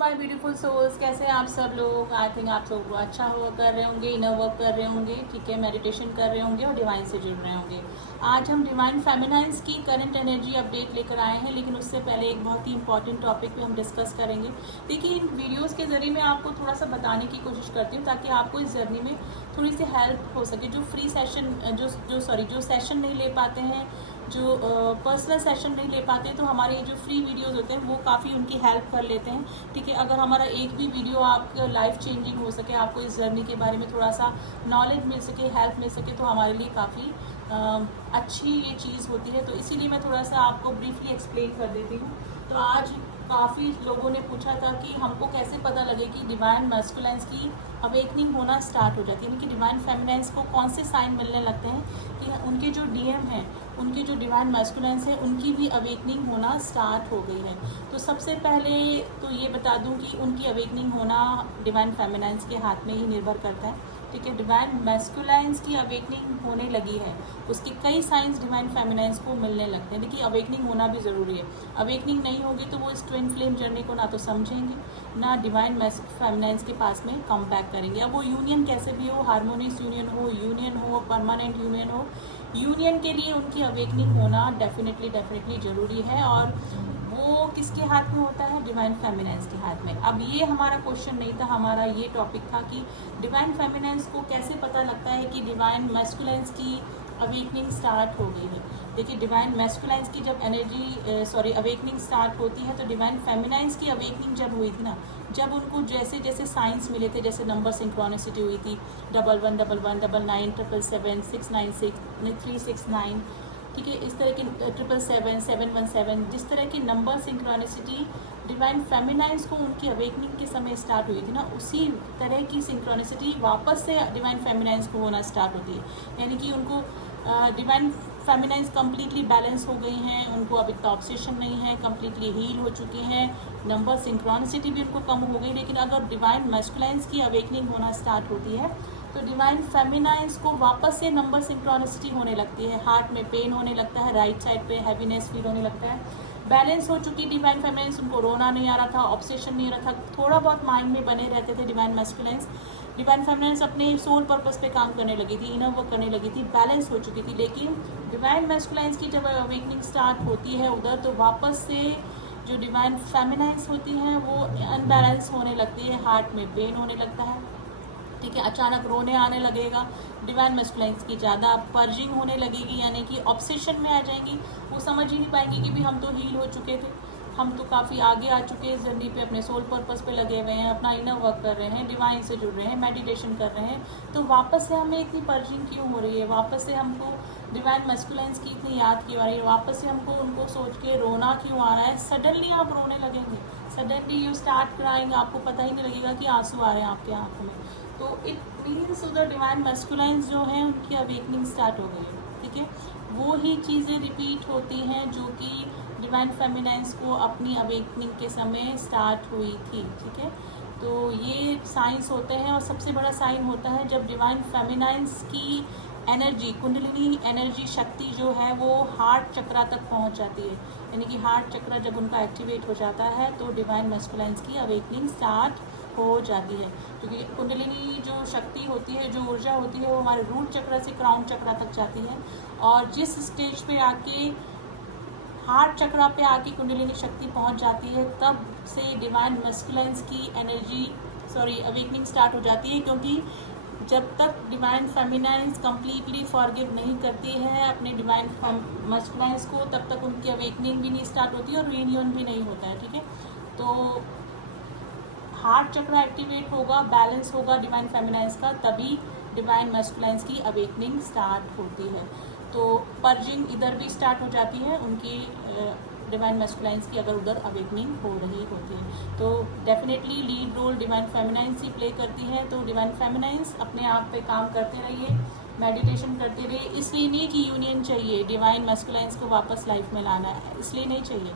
My beautiful souls, कैसे हैं आप सब लोग। आई थिंक आप सब अच्छा हुआ कर रहे होंगे, इनर वर्क कर रहे होंगे, ठीक है, मेडिटेशन कर रहे होंगे और डिवाइन से जुड़ रहे होंगे। आज हम डिवाइन फेमिनाइन्स की करंट एनर्जी अपडेट लेकर आए हैं, लेकिन उससे पहले एक बहुत ही इंपॉर्टेंट टॉपिक पे हम डिस्कस करेंगे। देखिए, इन वीडियोज़ के ज़रिए मैं आपको थोड़ा सा बताने की कोशिश करती हूँ ताकि आपको इस जर्नी में थोड़ी सी हेल्प हो सके। जो फ्री सेशन जो सेशन नहीं ले पाते हैं, जो पर्सनल सेशन नहीं ले पाते, तो हमारे ये जो फ्री वीडियोस होते हैं वो काफ़ी उनकी हेल्प कर लेते हैं, ठीक है। अगर हमारा एक भी वीडियो आपका लाइफ चेंजिंग हो सके, आपको इस जर्नी के बारे में थोड़ा सा नॉलेज मिल सके, हेल्प मिल सके, तो हमारे लिए काफ़ी अच्छी ये चीज़ होती है। तो इसीलिए मैं थोड़ा सा आपको ब्रीफली एक्सप्लेन कर देती हूँ। तो आज काफ़ी लोगों ने पूछा था कि हमको कैसे पता लगे कि डिवाइन मैस्कुलाइन्स की अवेकनिंग होना स्टार्ट हो जाती है, यानी कि डिवाइन फेमिनाइन्स को कौन से साइन मिलने लगते हैं कि उनके जो डीएम हैं, उनके जो डिवाइन मैस्कुलाइन्स हैं, उनकी भी अवेकनिंग होना स्टार्ट हो गई है। तो सबसे पहले तो ये बता दूं कि उनकी अवेकनिंग होना डिवाइन फेमिनाइन्स के हाथ में ही निर्भर करता है, ठीक है। डिवाइन मैस्कुलाइन्स की अवेकनिंग होने लगी है, उसके कई साइंस डिवाइन फेमिनाइन्स को मिलने लगते हैं। देखिए, अवेकनिंग होना भी ज़रूरी है। अवेकनिंग नहीं होगी तो वो इस ट्विन फ्लेम जर्नी को ना तो समझेंगे, ना डिवाइन फेमिनाइन्स के पास में कम बैक करेंगे। अब वो यूनियन कैसे भी हो, हार्मोनियस यूनियन हो, परमानेंट यूनियन हो, यूनियन के लिए उनकी अवेकनिंग होना डेफिनेटली ज़रूरी है। और वो किसके हाथ में होता है? डिवाइन फेमिनाइन्स के हाथ में। अब ये हमारा क्वेश्चन नहीं था, हमारा ये टॉपिक था कि डिवाइन फेमिनाइन्स को कैसे पता लगता है कि डिवाइन मैस्कुलाइन्स की अवेकनिंग स्टार्ट हो गई है। देखिए, डिवाइन मैस्कुलाइन्स की जब अवेकनिंग स्टार्ट होती है, तो डिवाइन फेमिनाइन्स की अवेकनिंग जब हुई थी ना, जब उनको जैसे जैसे साइंस मिले थे, जैसे नंबर सिंक्रोनिसिटी हुई थी 1111 99 777 696 369, ठीक है, इस तरह की 777 717, जिस तरह की नंबर सिंक्रोनिसिटी डिवाइन फेमिनाइन्स को उनकी अवेकनिंग के समय स्टार्ट हुई थी ना, उसी तरह की सिंक्रोनिसिटी वापस से डिवाइन फेमिनाइन्स को होना स्टार्ट होती है। यानी कि उनको डिवाइन फेमिनाइन्स कम्प्लीटली बैलेंस हो गई हैं, उनको अब इतना ऑब्सेशन नहीं है, कम्प्लीटली हील हो चुकी हैं, नंबर सिंक्रोनिसिटी भी उनको कम हो गई। लेकिन अगर डिवाइन मैस्कुलाइन्स की अवेकनिंग होना स्टार्ट होती है, तो डिवाइन फेमिनाइन्स को वापस से नंबर सिंक्रोनिसिटी होने लगती है, हार्ट में पेन होने लगता है, राइट साइड पे हैवीनेस फील होने लगता है। बैलेंस हो चुकी डिवाइन फेमिनाइन्स, उनको रोना नहीं आ रहा था, ऑब्सेशन नहीं रहा था, थोड़ा बहुत माइंड में बने रहते थे डिवाइन मैस्कुलाइन्स। डिवाइन फेमिनाइन्स अपने सोल पर्पस पे काम करने लगी थी, इनर वर्क करने लगी थी, बैलेंस हो चुकी थी। लेकिन डिवाइन मैस्कुलाइन्स की जब अवेकनिंग स्टार्ट होती है उधर, तो वापस से जो डिवाइन फेमिनाइन्स होती हैं वो अनबैलेंस होने लगती है, हार्ट में पेन होने लगता है, ठीक है, अचानक रोने आने लगेगा। डिवाइन मैस्कुलाइन्स की ज़्यादा पर्जिंग होने लगेगी, यानी कि ऑब्सेशन में आ जाएंगी। वो समझ ही नहीं पाएंगी कि भी हम तो हील हो चुके थे, हम तो काफ़ी आगे आ चुके हैं इस जर्नी पे, अपने सोल पर्पस पे लगे हुए हैं, अपना इनर वर्क कर रहे हैं, डिवाइन से जुड़ रहे हैं, मेडिटेशन कर रहे हैं। तो वापस से हमें इतनी पर्जिंग क्यों हो रही है? वापस से हमको डिवाइन मैस्कुलाइन्स की इतनी याद क्यों आ रही है? वापस से हमको उनको सोच के रोना क्यों आ रहा है? सडनली आप रोने लगेंगे, सडनली यू स्टार्ट क्राइंग, आपको पता ही नहीं लगेगा कि आंसू आ रहे हैं आपके आंखों में। तो इट मीन्स उधर डिवाइन मैस्कुलाइन्स जो हैं उनकी अवेकनिंग स्टार्ट हो गई है, ठीक है। वो ही चीज़ें रिपीट होती हैं जो कि डिवाइन फेमिनाइन्स को अपनी अवेकनिंग के समय स्टार्ट हुई थी, ठीक है। तो ये साइंस होते हैं, और सबसे बड़ा साइन होता है जब डिवाइन फेमिनाइन्स की एनर्जी, कुंडलिनी एनर्जी, शक्ति जो है वो हार्ट चक्रा तक पहुंच जाती है। यानी कि हार्ट चक्रा जब उनका एक्टिवेट हो जाता है तो डिवाइन मैस्कुलाइन्स की अवेकनिंग स्टार्ट हो जाती है। क्योंकि कुंडलिनी जो शक्ति होती है, जो ऊर्जा होती है, वो हमारे रूट चक्र से क्राउन चक्रा तक जाती है। और जिस स्टेज पे आके हार्ट चक्रा पे आके कुंडलिनी शक्ति पहुंच जाती है, तब से डिवाइन मैस्कुलाइन्स की अवेकनिंग स्टार्ट हो जाती है। क्योंकि जब तक डिवाइन फेमिनाइन्स कम्प्लीटली फॉरगिव नहीं करती है अपने डिवाइन मैस्कुलाइन्स को, तब तक उनकी अवेकनिंग भी नहीं स्टार्ट होती और यूनियन भी नहीं होता है, ठीक है। तो हार्ट चक्र एक्टिवेट होगा, बैलेंस होगा डिवाइन फेमिनाइन्स का, तभी डिवाइन मैस्कुलाइन्स की अवेकनिंग स्टार्ट होती है। तो पर्जिंग इधर भी स्टार्ट हो जाती है उनकी डिवाइन मैस्कुलाइन्स की, अगर उधर अवेकनिंग हो रही होती है। तो डेफिनेटली लीड रोल डिवाइन फेमिनाइन्स ही प्ले करती है। तो डिवाइन फेमिनाइन्स अपने आप पे काम करते रहिए, मेडिटेशन करते रहिए। इसलिए नहीं कि यूनियन चाहिए, डिवाइन मैस्कुलाइन्स को वापस लाइफ में लाना है, इसलिए नहीं चाहिए।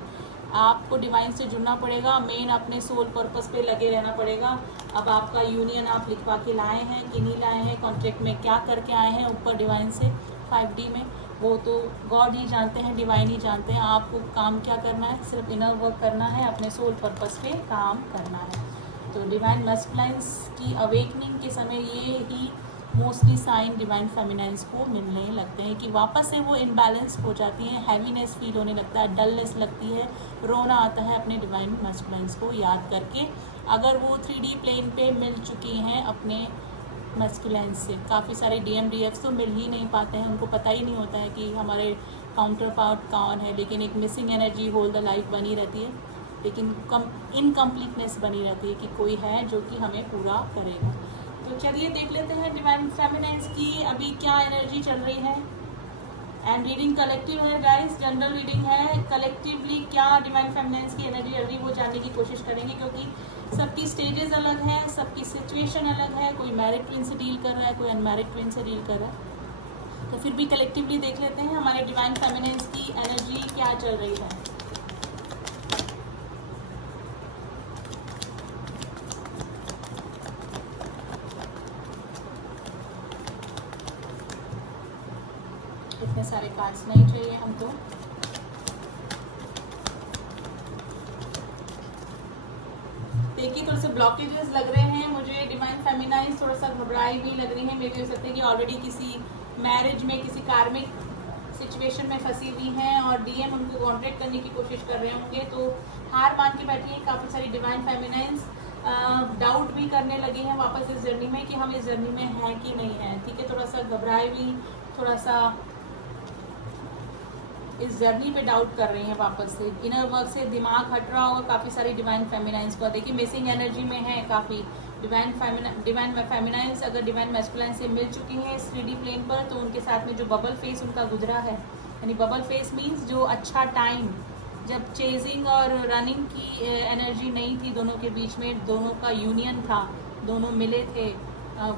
आपको डिवाइन से जुड़ना पड़ेगा, मेन अपने सोल पर्पस पे लगे रहना पड़ेगा। अब आपका यूनियन आप लिखवा के लाए हैं कि नहीं लाए हैं, कॉन्ट्रैक्ट में क्या करके आए हैं ऊपर डिवाइन से 5D में, वो तो गॉड ही जानते हैं, डिवाइन ही जानते हैं। आपको काम क्या करना है, सिर्फ इनर वर्क करना है, अपने सोल पर्पस पे काम करना है। तो डिवाइन मैस्कुलाइंस की अवेकनिंग के समय ये ही मोस्टली साइन डिवाइन फेमिनाइंस को मिलने लगते हैं कि वापस से वो इनबैलेंस हो जाती हैं, हैवीनेस फील होने लगता है, डलनेस लगती है, रोना आता है अपने डिवाइन मैस्कुलाइंस को याद करके, अगर वो 3D प्लेन पे मिल चुकी हैं अपने मैस्कुलाइंस से। काफ़ी सारे DMDFs तो मिल ही नहीं पाते हैं, उनको पता ही नहीं होता है कि हमारे काउंटर पार्ट कौन है, लेकिन एक missing energy whole the life बनी रहती है, लेकिन इनकम्प्लीटनेस बनी रहती है कि कोई है जो कि हमें पूरा करेगा। तो चलिए देख लेते हैं डिवाइन फेमिनाइंस की अभी क्या एनर्जी चल रही है। एंड रीडिंग कलेक्टिव है गाइस, जनरल रीडिंग है। कलेक्टिवली क्या डिवाइन फेमिनाइंस की एनर्जी चल रही है वो जानने की कोशिश करेंगे, क्योंकि सबकी स्टेजेस अलग है, सबकी सिचुएशन अलग है। कोई मैरिड ट्विन से डील कर रहा है, कोई अनमैरिड ट्विन से डील कर रहा है। तो फिर भी कलेक्टिवली देख लेते हैं हमारे डिवाइन फेमिनाइंस की एनर्जी क्या चल रही है। इतने सारे कार्ड्स नहीं चाहिए हमको। देखिए थोड़े से ब्लॉकेजेस लग रहे हैं मुझे। डिवाइन फेमिनाइंस थोड़ा सा घबराई हुई लग रही है। मे भी हो सकता है कि ऑलरेडी किसी मैरिज में, किसी कार्मिक सिचुएशन में फंसी हुई हैं और DM उनको कॉन्ट्रैक्ट करने की कोशिश कर रहे होंगे, तो हार मान के बैठी हैं काफ़ी सारी डिवाइन फेमिनाइंस। डाउट भी करने लगी हैं वापस इस जर्नी में कि हम इस जर्नी में हैं कि नहीं हैं। ठीक है, थोड़ा सा घबराई हुई, थोड़ा सा इस जर्नी पे डाउट कर रही हैं वापस से। इनर वर्क से दिमाग हट रहा होगा काफ़ी सारी डिवाइन फेमिनाइंस को। देखिए मिसिंग एनर्जी में है काफ़ी डिवाइन फेमिनाइंस। अगर डिवाइन मैस्कुलाइन से मिल चुकी हैं इस 3D प्लेन पर, तो उनके साथ में जो बबल फेस उनका गुजरा है, यानी बबल फेस मीन्स जो अच्छा टाइम, जब चेजिंग और रनिंग की एनर्जी नहीं थी दोनों के बीच में, दोनों का यूनियन था, दोनों मिले थे,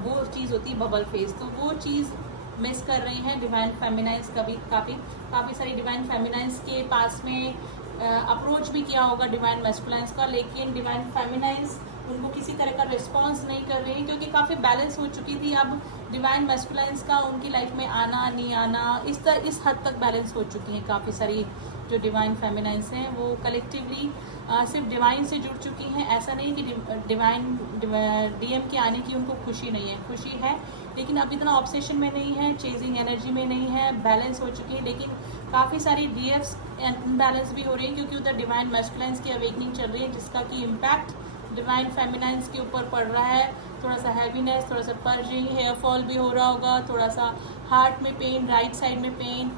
वो चीज़ होती है बबल फेस। तो वो चीज़ मिस कर रही हैं डिवाइन फेमिनाइंस का भी। काफ़ी सारी डिवाइन फेमिनाइंस के पास में अप्रोच भी किया होगा डिवाइन मैस्कुलाइंस का, लेकिन डिवाइन फेमिनाइंस उनको किसी तरह का रिस्पॉन्स नहीं कर रही, क्योंकि काफ़ी बैलेंस हो चुकी थी। अब डिवाइन मैस्कुलाइंस का उनकी लाइफ में आना नहीं आना इस हद तक बैलेंस हो चुकी हैं काफ़ी सारी जो डिवाइन फेमिनाइंस हैं। वो कलेक्टिवली सिर्फ डिवाइन से जुड़ चुकी हैं। ऐसा नहीं कि डिवाइन DM के आने की उनको खुशी नहीं है, खुशी है, लेकिन अब इतना ऑब्सेशन में नहीं है, चेजिंग एनर्जी में नहीं है, बैलेंस हो चुकी है। लेकिन काफ़ी सारी DFs इनबैलेंस भी हो रही है, क्योंकि उधर डिवाइन मैस्कुलाइंस की अवेकनिंग चल रही है, जिसका कि इम्पैक्ट डिवाइन फेमिनाइंस के ऊपर पड़ रहा है। थोड़ा सा हैवीनेस, थोड़ा सा पर्जिंग, हेयर फॉल भी हो रहा होगा, थोड़ा सा हार्ट में पेन, राइट साइड में पेन,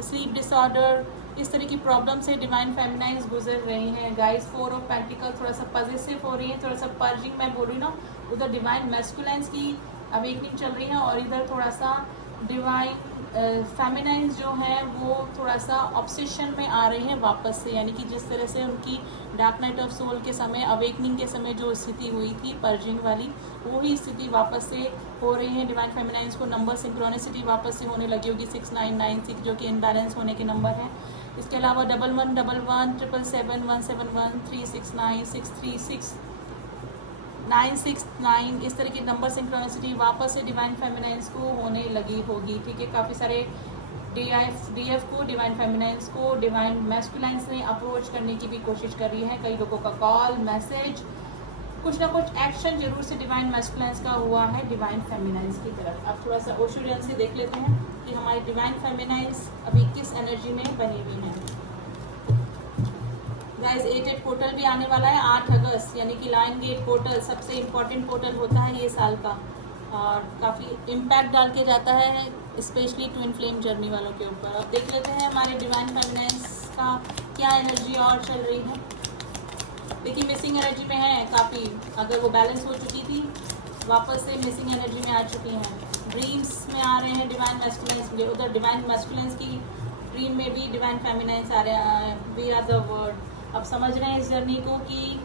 स्लीप डिसऑर्डर, इस तरह की प्रॉब्लम से डिवाइन फेमिनाइंस गुजर रही हैं गाइस। 4 ऑफ पेंटिकल थोड़ा सा पॉजिटिव हो रही है, थोड़ा सा पर्जिंग मैं बोल रही हूँ ना, उधर डिवाइन मैस्कुलाइंस की अवेकनिंग चल रही है, और इधर थोड़ा सा डिवाइन फेमिनाइंस जो हैं वो थोड़ा सा ऑब्सेशन में आ रही हैं वापस से। यानी कि जिस तरह से उनकी डार्क नाइट ऑफ सोल के समय, अवेकनिंग के समय जो स्थिति हुई थी पर्जिंग वाली, वही स्थिति वापस से हो रही है डिवाइन फेमिनाइंस को। नंबर सिंक्रोनिसिटी वापस से होने लगी होगी 6996, जो कि इनबैलेंस होने के नंबर हैं। इसके अलावा 1111 777 171 369 636 969, इस तरह की नंबर सिंक्रोनिसिटी वापस से डिवाइन फेमिनाइंस को होने लगी होगी। ठीक है, काफ़ी सारे DF को, डिवाइन फेमिनाइंस को डिवाइन मैस्कुलाइंस ने अप्रोच करने की भी कोशिश कर रही है। कई लोगों का कॉल, मैसेज, कुछ ना कुछ एक्शन जरूर से डिवाइन मैस्कुलाइंस का हुआ है डिवाइन फेमिनाइंस की तरफ। अब थोड़ा सा ओशो से देख लेते हैं कि हमारी डिवाइन फेमिनाइंस अभी किस एनर्जी में बनी हुई है। गाइस 88 पोर्टल भी आने वाला है 8 अगस्त, यानी कि लाइन गेट पोर्टल सबसे इम्पोर्टेंट पोर्टल होता है ये साल का, और काफ़ी इम्पैक्ट डाल के जाता है स्पेशली ट्विन फ्लेम जर्नी वालों के ऊपर। अब देख लेते हैं हमारे डिवाइन फेमिनाइंस का क्या एनर्जी और चल रही है। देखिए मिसिंग एनर्जी में है काफ़ी, अगर वो बैलेंस हो चुकी थी वापस से मिसिंग एनर्जी में आ चुकी हैं। ड्रीम्स में आ रहे हैं डिवाइन मैस्कुलाइंस, उधर डिवाइन मैस्कुलाइंस की ड्रीम में भी डिवाइन फेमिनाइंस आ रहे हैं। We are the word. अब समझ रहे हैं इस जर्नी को कि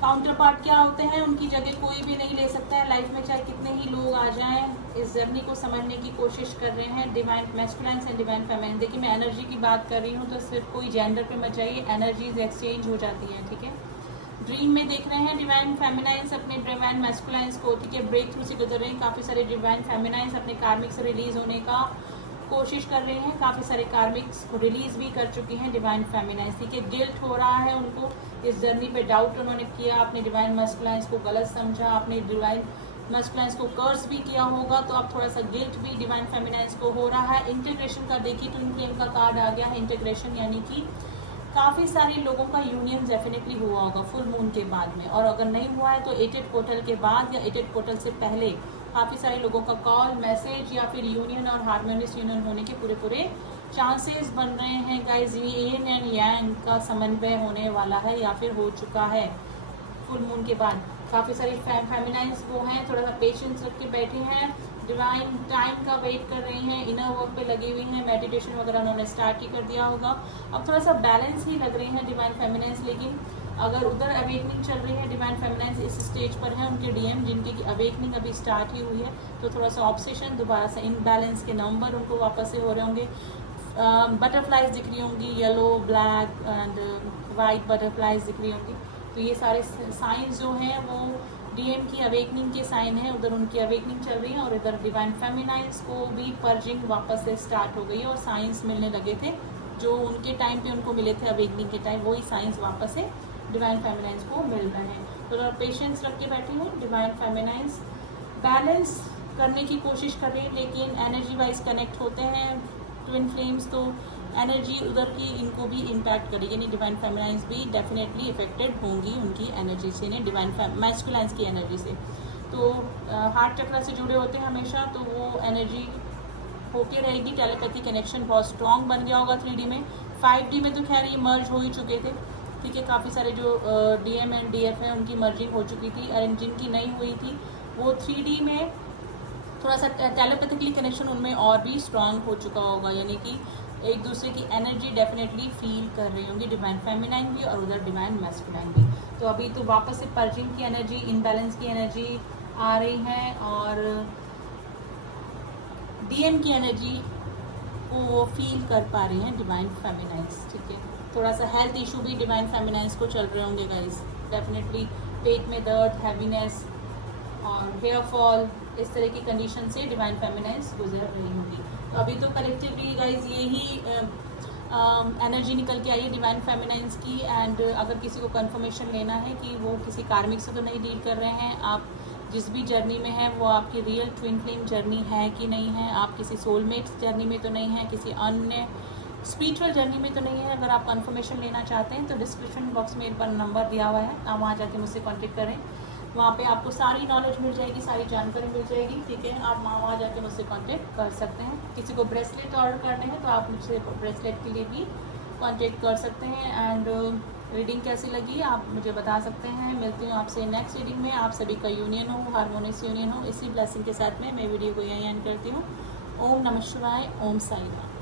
काउंटर पार्ट क्या होते हैं, उनकी जगह कोई भी नहीं ले सकता है लाइफ में, चाहे कितने ही लोग आ जाएं। इस जर्नी को समझने की कोशिश कर रहे हैं डिवाइन मैस्कुलाइंस एंड डिवाइन फेमिनाइन। देखिए मैं एनर्जी की बात कर रही हूँ, तो सिर्फ कोई जेंडर पे मत जाइए, एनर्जीज एक्सचेंज हो जाती हैं। ठीक है, ड्रीम में देख रहे हैं डिवाइन फेमिनाइंस अपने डिवाइन मैस्कुलाइंस को, ठीक है, ब्रेक थ्रू से गुजर रहे हैं। काफ़ी सारे डिवाइन फेमिनाइंस अपने कार्मिक से रिलीज होने का कोशिश कर रहे हैं, काफ़ी सारे कार्मिक्स को रिलीज़ भी कर चुके हैं डिवाइन फेमिनाइंस। ठीक है, गिल्ट हो रहा है उनको, इस जर्नी पे डाउट उन्होंने किया, अपने डिवाइन मस्कुलाइंस को गलत समझा, अपने डिवाइन मस्कुलाइंस को कर्स भी किया होगा, तो अब थोड़ा सा गिल्ट भी डिवाइन फेमिनाइंस को हो रहा है। इंटीग्रेशन का देखिए, ट्विन फ्लेम का कार्ड आ गया है इंटीग्रेशन, यानी कि काफ़ी सारे लोगों का यूनियन डेफिनेटली हुआ होगा फुल मून के बाद में, और अगर नहीं हुआ है तो एटेड पोर्टल के बाद या एटेड पोर्टल से पहले काफ़ी सारे लोगों का कॉल, मैसेज या फिर यूनियन और हार्मोनियस यूनियन होने के पूरे चांसेस बन रहे हैं गाइज। ये यिन एंड यांग का समन्वय होने वाला है या फिर हो चुका है फुल मून के बाद। काफ़ी सारे फेमिनाइंस वो हैं, थोड़ा सा पेशेंस रख के बैठे हैं, डिवाइन टाइम का वेट कर रही हैं, इनर वर्क पे लगी हुई हैं, मेडिटेशन वगैरह उन्होंने स्टार्ट ही कर दिया होगा। अब थोड़ा सा बैलेंस ही लग रही हैं डिवाइन फेमिनाइंस, लेकिन अगर उधर अवेकनिंग चल रही है, डिवाइन फेमिनाइंस इस स्टेज पर है, उनके डीएम जिनकी की अवेकनिंग अभी स्टार्ट ही हुई है, तो थोड़ा सा ऑब्सेशन, दोबारा से इनबैलेंस के नंबर उनको वापस से हो रहे होंगे। बटरफ्लाइज दिख रही होंगी, yellow, black and white butterflies दिख रही होंगी, तो ये सारे साइंस जो हैं वो डीएम की अवेकनिंग के साइन है। उधर उनकी अवेकनिंग चल रही है और इधर डिवाइन फेमिनाइंस को भी पर्जिंग वापस से स्टार्ट हो गई है, और साइंस मिलने लगे थे जो उनके टाइम पे उनको मिले थे अवेकनिंग के टाइम, वही साइंस वापस से डिवाइन फेमिनाइंस को मिल रहे हैं। तो पेशेंस रख के बैठी हूँ, डिवाइन फेमिनाइंस बैलेंस करने की कोशिश कर रही है, लेकिन एनर्जी वाइज कनेक्ट होते हैं ट्विन फ्लेम्स, तो एनर्जी उधर की इनको भी इम्पैक्ट करेगी, यानी डिवाइन फेमिनाइंस भी डेफिनेटली इफेक्टेड होंगी उनकी एनर्जी से, नहीं डिवाइन मैस्कुलाइंस की एनर्जी से। तो हार्ट चक्र से जुड़े होते हैं हमेशा, तो वो एनर्जी होके रहेगी। टेलीपैथी कनेक्शन बहुत स्ट्रॉन्ग बन गया होगा 3D में। 5D में तो खैर ये मर्ज हो ही चुके थे, ठीक है, काफ़ी सारे जो डीएम एंड डीएफ हैं उनकी मर्जिंग हो चुकी थी, और जिनकी नहीं हुई थी वो 3D में थोड़ा सा टेलीपैथिकली कनेक्शन उनमें और भी स्ट्रांग हो चुका होगा, यानी कि एक दूसरे की एनर्जी डेफिनेटली फील कर रही होंगी, डिवाइन फेमिनाइन भी और उधर डिवाइन मैस्कुलाइन भी। तो अभी तो वापस से पर्जिंग की एनर्जी, इनबैलेंस की एनर्जी आ रही है, और डीएम की एनर्जी को वो फील कर पा रही हैं डिवाइन फेमिनाइंस, ठीक है। थोड़ा सा हेल्थ इशू भी डिवाइन फेमिनाइंस को चल रहे होंगे गाइस, डेफिनेटली पेट में दर्द, हैवीनेस और हेयर फॉल, इस तरह की कंडीशन से डिवाइन फेमिनाइंस गुजर रही होंगी। तो अभी तो कलेक्टिवली गाइज यही एनर्जी निकल के आई है डिवाइन फेमिनाइंस की। एंड अगर किसी को कंफर्मेशन लेना है कि वो किसी कार्मिक से तो नहीं डील कर रहे हैं, आप जिस भी जर्नी में है वो आपकी रियल ट्विन फ्लेम जर्नी है कि नहीं है, आप किसी सोलमेट्स जर्नी में तो नहीं है, किसी अन्य स्पिरिचुअल जर्नी में तो नहीं है। अगर आप कंफर्मेशन लेना चाहते हैं तो डिस्क्रिप्शन बॉक्स में एक बार नंबर दिया हुआ है, आप वहाँ जाके मुझसे कॉन्टेक्ट करें, वहाँ पे आपको सारी नॉलेज मिल जाएगी, सारी जानकारी मिल जाएगी, ठीक है। आप वहाँ जाके मुझसे कांटेक्ट कर सकते हैं। किसी को ब्रेसलेट ऑर्डर करने हैं तो आप मुझसे ब्रेसलेट के लिए भी कांटेक्ट कर सकते हैं। एंड रीडिंग कैसी लगी आप मुझे बता सकते हैं। मिलती हूँ आपसे नेक्स्ट रीडिंग में। आप सभी का यूनियन हो, हार्मोनियस यूनियन हो, इसी ब्लेसिंग के साथ में मैं वीडियो को यहीं एंड करती हूँ। ओम नमः शिवाय, ओम साईं राम।